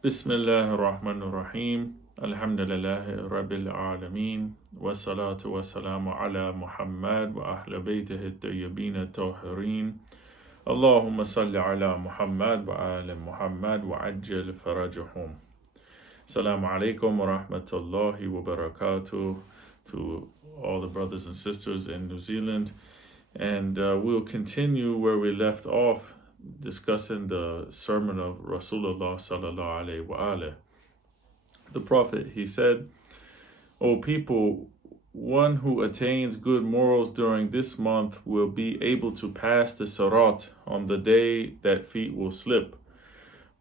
Bismillah ar-Rahman ar-Rahim. Alhamdulillah Rabbil Alameen. Wassalatu wassalamu ala Muhammad wa ahla baytihi at-tayyibin at-tahirin. Allahumma salli ala Muhammad wa ala Muhammad wa ajjal farajahum. Assalamu alaikum wa rahmatullahi wa barakatuh to all the brothers and sisters in New Zealand. And we'll continue where we left off, discussing the sermon of Rasulullah sallallahu alaihi wasallam. The Prophet, he said, "O people, one who attains good morals during this month will be able to pass the Sirat on the day that feet will slip.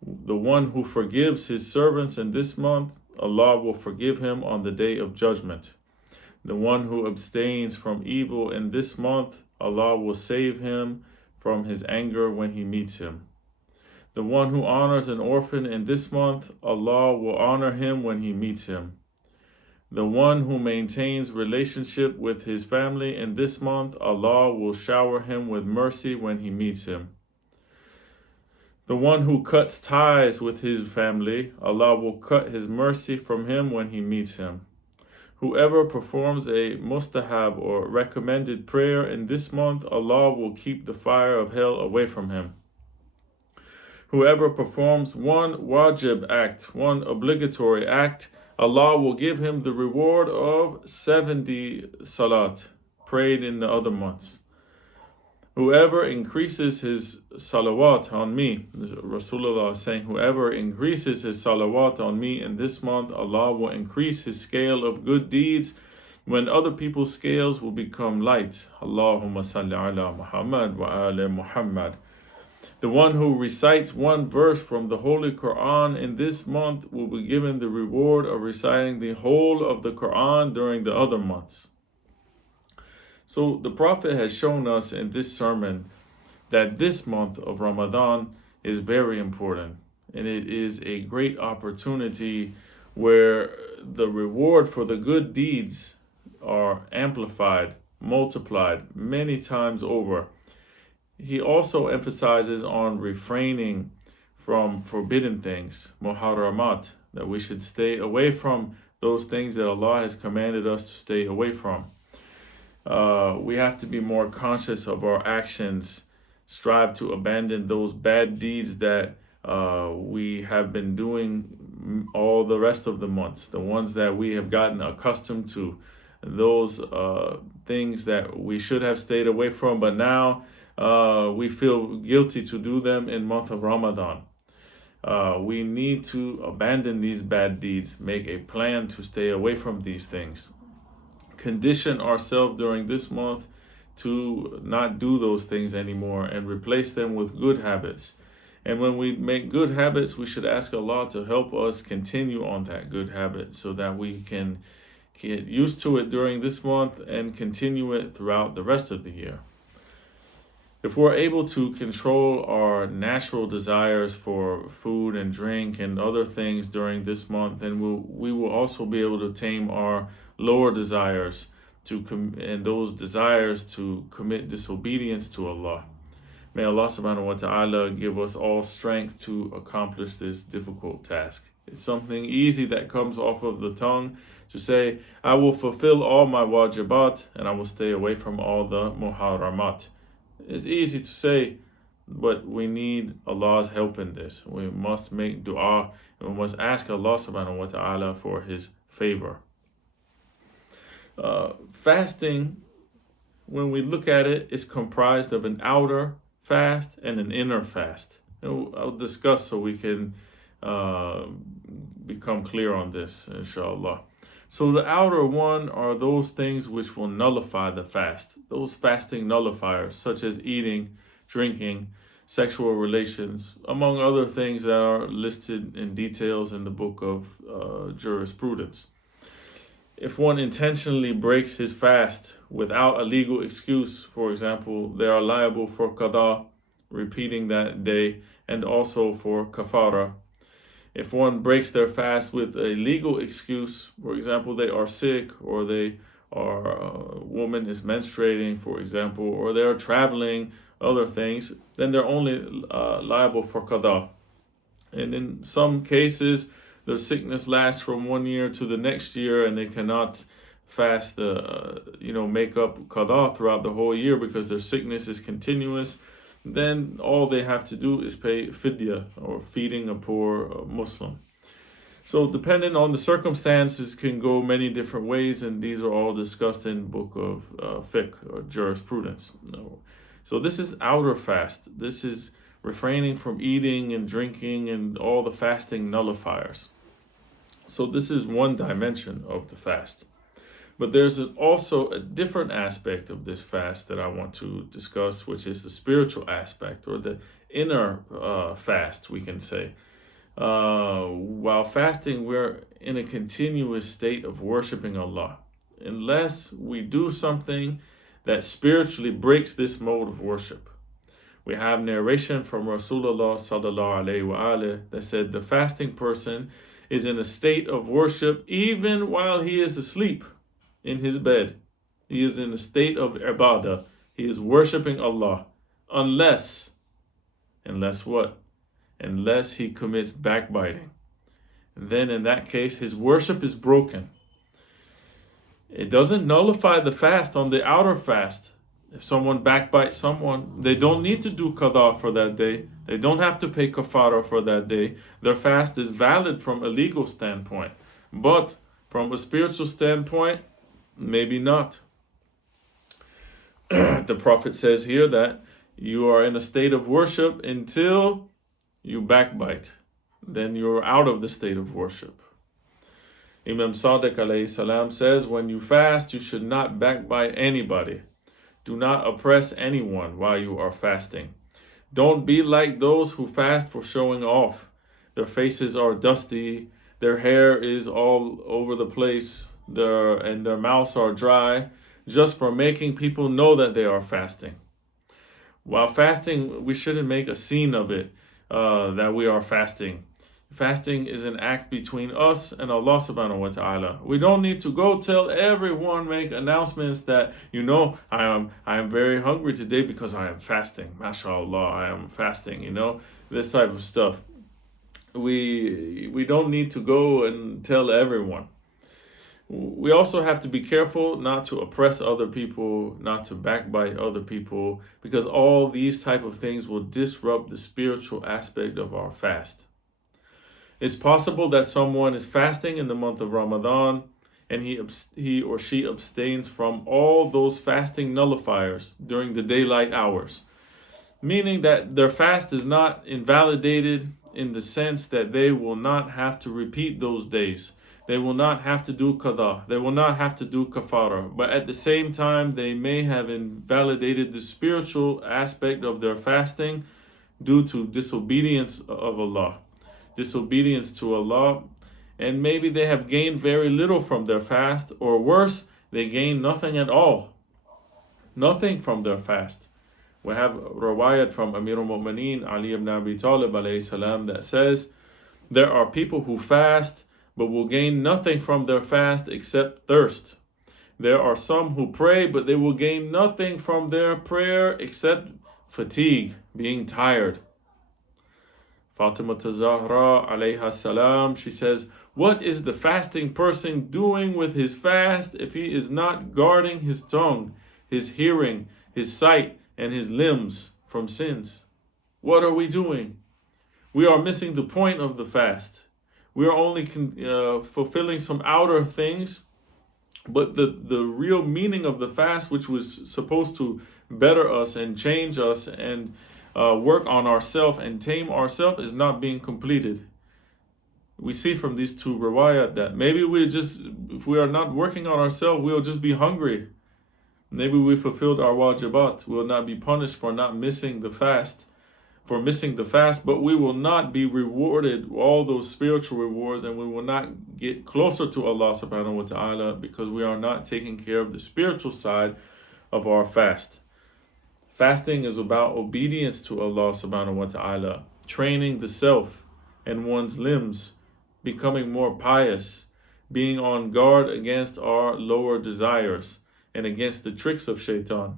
The one who forgives his servants in this month, Allah will forgive him on the day of judgment. The one who abstains from evil in this month, Allah will save him from his anger when he meets him. The one who honors an orphan in this month, Allah will honor him when he meets him. The one who maintains relationship with his family in this month, Allah will shower him with mercy when he meets him. The one who cuts ties with his family, Allah will cut his mercy from him when he meets him. Whoever performs a mustahab or recommended prayer in this month, Allah will keep the fire of hell away from him. Whoever performs one wajib act, one obligatory act, Allah will give him the reward of 70 salat prayed in the other months. Whoever increases his salawat on me," Rasulullah is saying, "whoever increases his salawat on me in this month, Allah will increase his scale of good deeds when other people's scales will become light. Allahumma salli ala Muhammad wa ala Muhammad." The one who recites one verse from the Holy Quran in this month will be given the reward of reciting the whole of the Quran during the other months. So the Prophet has shown us in this sermon that this month of Ramadan is very important, and it is a great opportunity where the reward for the good deeds are amplified, multiplied many times over. He also emphasizes on refraining from forbidden things, muharramat, that we should stay away from those things that Allah has commanded us to stay away from. We have to be more conscious of our actions, strive to abandon those bad deeds that we have been doing all the rest of the months, the ones that we have gotten accustomed to, those things that we should have stayed away from, but now we feel guilty to do them in month of Ramadan. We need to abandon these bad deeds, make a plan to stay away from these things. Condition ourselves during this month to not do those things anymore and replace them with good habits. And when we make good habits, we should ask Allah to help us continue on that good habit so that we can get used to it during this month and continue it throughout the rest of the year. If we're able to control our natural desires for food and drink and other things during this month, then we will also be able to tame our lower desires and those desires to commit disobedience to Allah. May Allah subhanahu wa ta'ala give us all strength to accomplish this difficult task. It's something easy that comes off of the tongue to say, "I will fulfill all my wajibat and I will stay away from all the muharramat." It's easy to say, but we need Allah's help in this. We must make dua and we must ask Allah subhanahu wa ta'ala for his favor. Fasting, when we look at it, is comprised of an outer fast and an inner fast. I'll discuss so we can become clear on this, inshallah. So the outer one are those things which will nullify the fast, those fasting nullifiers, such as eating, drinking, sexual relations, among other things that are listed in details in the book of jurisprudence. If one intentionally breaks his fast without a legal excuse, for example, they are liable for qada, repeating that day, and also for kafara. If one breaks their fast with a legal excuse, for example, they are sick, or a woman is menstruating, for example, or they are traveling, other things, then they're only liable for qada. And in some cases, their sickness lasts from 1 year to the next year, and they cannot fast make up qada throughout the whole year because their sickness is continuous. Then all they have to do is pay fidya, or feeding a poor Muslim. So depending on the circumstances can go many different ways, and these are all discussed in book of fiqh, or jurisprudence. So this is outer fast. This is refraining from eating and drinking and all the fasting nullifiers. So this is one dimension of the fast. But there's also a different aspect of this fast that I want to discuss, which is the spiritual aspect, or the inner fast, we can say. While fasting, we're in a continuous state of worshiping Allah, unless we do something that spiritually breaks this mode of worship. We have narration from Rasulullah sallallahu alaihi wasallam that said the fasting person is in a state of worship even while he is asleep in his bed. He is in a state of ibadah. He is worshiping Allah, unless what? Unless he commits backbiting. And then in that case, his worship is broken. It doesn't nullify the fast on the outer fast. If someone backbites someone, they don't need to do qada for that day. They don't have to pay kafara for that day. Their fast is valid from a legal standpoint. But from a spiritual standpoint, maybe not. The Prophet says here that you are in a state of worship until you backbite. Then you're out of the state of worship. Imam Sadiq alayhi salam says, when you fast, you should not backbite anybody. Do not oppress anyone while you are fasting. Don't be like those who fast for showing off. Their faces are dusty, their hair is all over the place, and their mouths are dry, just for making people know that they are fasting. While fasting, we shouldn't make a scene of it, that we are fasting. Fasting is an act between us and Allah subhanahu wa ta'ala. We don't need to go tell everyone, make announcements that, I am very hungry today because I am fasting. MashaAllah, I am fasting, this type of stuff. We don't need to go and tell everyone. We also have to be careful not to oppress other people, not to backbite other people, because all these type of things will disrupt the spiritual aspect of our fast. It's possible that someone is fasting in the month of Ramadan and he or she abstains from all those fasting nullifiers during the daylight hours, meaning that their fast is not invalidated in the sense that they will not have to repeat those days. They will not have to do qada. They will not have to do kafara. But at the same time, they may have invalidated the spiritual aspect of their fasting due to disobedience of Allah. Disobedience to Allah, and maybe they have gained very little from their fast, or worse, they gain nothing at all. Nothing from their fast. We have riwayat from Amir al-Mu'mineen Ali ibn Abi Talib alayhi salam that says, there are people who fast but will gain nothing from their fast except thirst. There are some who pray but they will gain nothing from their prayer except fatigue, being tired. Fatima Zahra alayha salam, she says, what is the fasting person doing with his fast if he is not guarding his tongue, his hearing, his sight, and his limbs from sins? What are we doing? We are missing the point of the fast. We are only fulfilling some outer things, but the real meaning of the fast, which was supposed to better us and change us and work on ourselves and tame ourselves, is not being completed. We see from these two riwayat that maybe if we are not working on ourselves, we'll just be hungry. Maybe we fulfilled our wajibat. We will not be punished for missing the fast, but we will not be rewarded all those spiritual rewards, and we will not get closer to Allah subhanahu wa ta'ala because we are not taking care of the spiritual side of our fast. Fasting is about obedience to Allah subhanahu wa ta'ala, training the self and one's limbs, becoming more pious, being on guard against our lower desires and against the tricks of shaitan.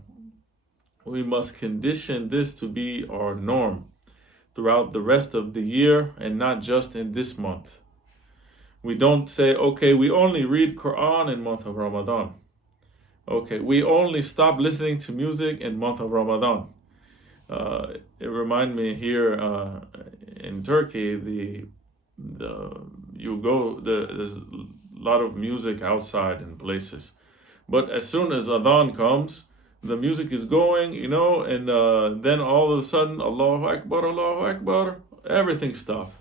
We must condition this to be our norm. throughout the rest of the year and not just in this month. We don't say, okay, we only read Quran in month of Ramadan. Okay, we only stop listening to music in month of Ramadan. It reminds me here in Turkey, there's a lot of music outside in places, but as soon as Adhan comes, the music is going, and then all of a sudden, Allahu Akbar, everything stops.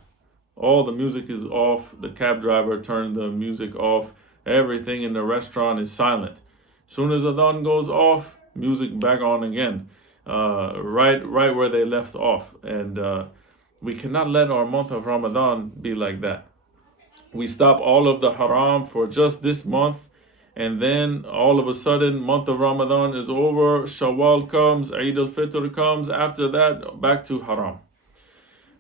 All the music is off. The cab driver turned the music off. Everything in the restaurant is silent. Soon as Adhan goes off, music back on again, right where they left off. And we cannot let our month of Ramadan be like that. We stop all of the haram for just this month, and then all of a sudden, month of Ramadan is over, Shawwal comes, Eid al-Fitr comes, after that, back to haram.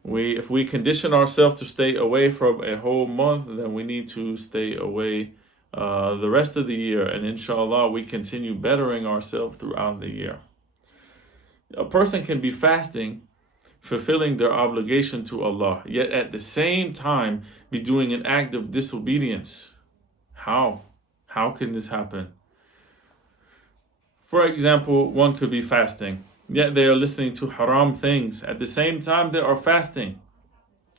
If we condition ourselves to stay away from a whole month, then we need to stay away the rest of the year, and inshallah, we continue bettering ourselves throughout the year. A person can be fasting, fulfilling their obligation to Allah, yet at the same time be doing an act of disobedience. How? How can this happen? For example, one could be fasting, yet they are listening to haram things. At the same time they are fasting,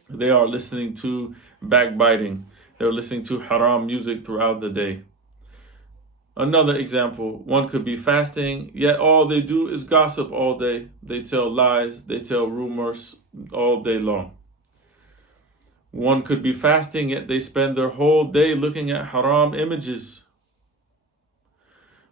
they are listening to backbiting. They're listening to haram music throughout the day. Another example, one could be fasting, yet all they do is gossip all day. They tell lies, they tell rumors all day long. One could be fasting, yet they spend their whole day looking at haram images.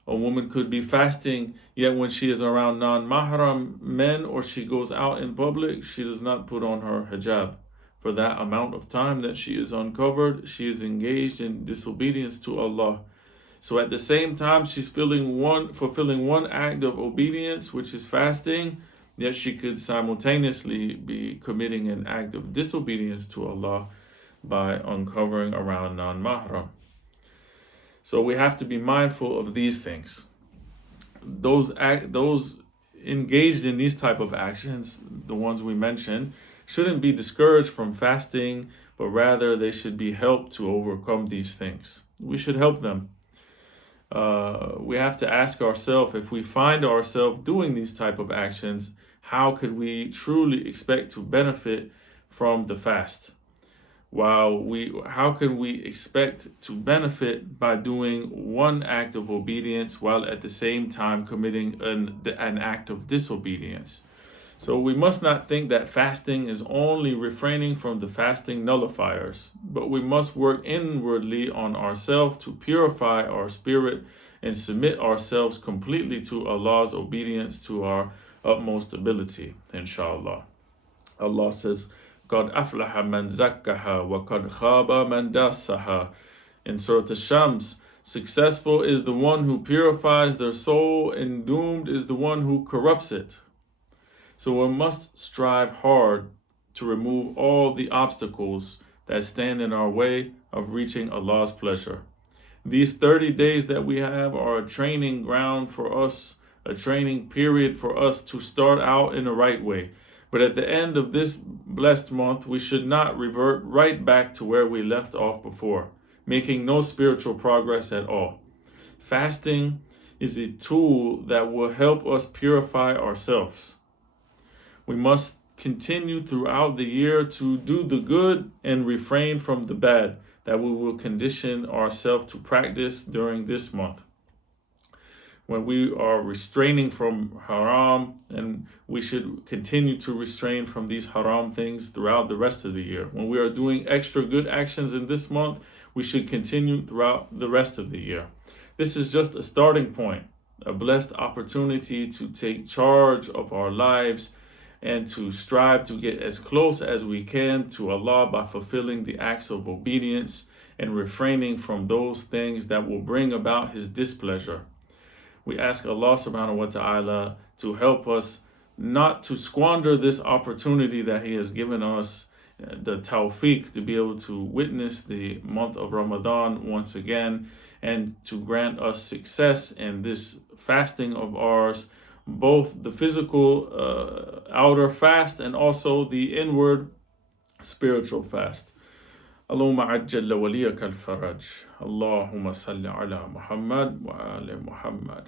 A woman could be fasting, yet when she is around non-mahram men or she goes out in public, she does not put on her hijab. For that amount of time that she is uncovered, she is engaged in disobedience to Allah. So at the same time, she's fulfilling one act of obedience, which is fasting, yet she could simultaneously be committing an act of disobedience to Allah by uncovering around non-mahram. So we have to be mindful of these things. Those engaged in these type of actions, the ones we mentioned, shouldn't be discouraged from fasting, but rather they should be helped to overcome these things. We should help them. We have to ask ourselves, if we find ourselves doing these type of actions, how could we truly expect to benefit from the fast? How can we expect to benefit by doing one act of obedience while at the same time committing an act of disobedience? So we must not think that fasting is only refraining from the fasting nullifiers, but we must work inwardly on ourselves to purify our spirit and submit ourselves completely to Allah's obedience to our utmost ability, inshallah. Allah says, قَدْ أَفْلَحَ مَنْ زَكَّهَا وَقَدْ خَابَ مَنْ دَاسَّهَا. In Surah Shams, successful is the one who purifies their soul, and doomed is the one who corrupts it. So we must strive hard to remove all the obstacles that stand in our way of reaching Allah's pleasure. These 30 days that we have are a training ground for us, a training period for us to start out in the right way. But at the end of this blessed month, we should not revert right back to where we left off before, making no spiritual progress at all. Fasting is a tool that will help us purify ourselves. We must continue throughout the year to do the good and refrain from the bad that we will condition ourselves to practice during this month. When we are restraining from haram, and we should continue to restrain from these haram things throughout the rest of the year. When we are doing extra good actions in this month, we should continue throughout the rest of the year. This is just a starting point, a blessed opportunity to take charge of our lives and to strive to get as close as we can to Allah by fulfilling the acts of obedience and refraining from those things that will bring about His displeasure. We ask Allah subhanahu wa ta'ala to help us not to squander this opportunity that He has given us, the tawfiq to be able to witness the month of Ramadan once again, and to grant us success in this fasting of ours both the physical outer fast and also the inward spiritual fast. اللهم عجل وليك الفرج. اللهم صل على محمد وآل محمد.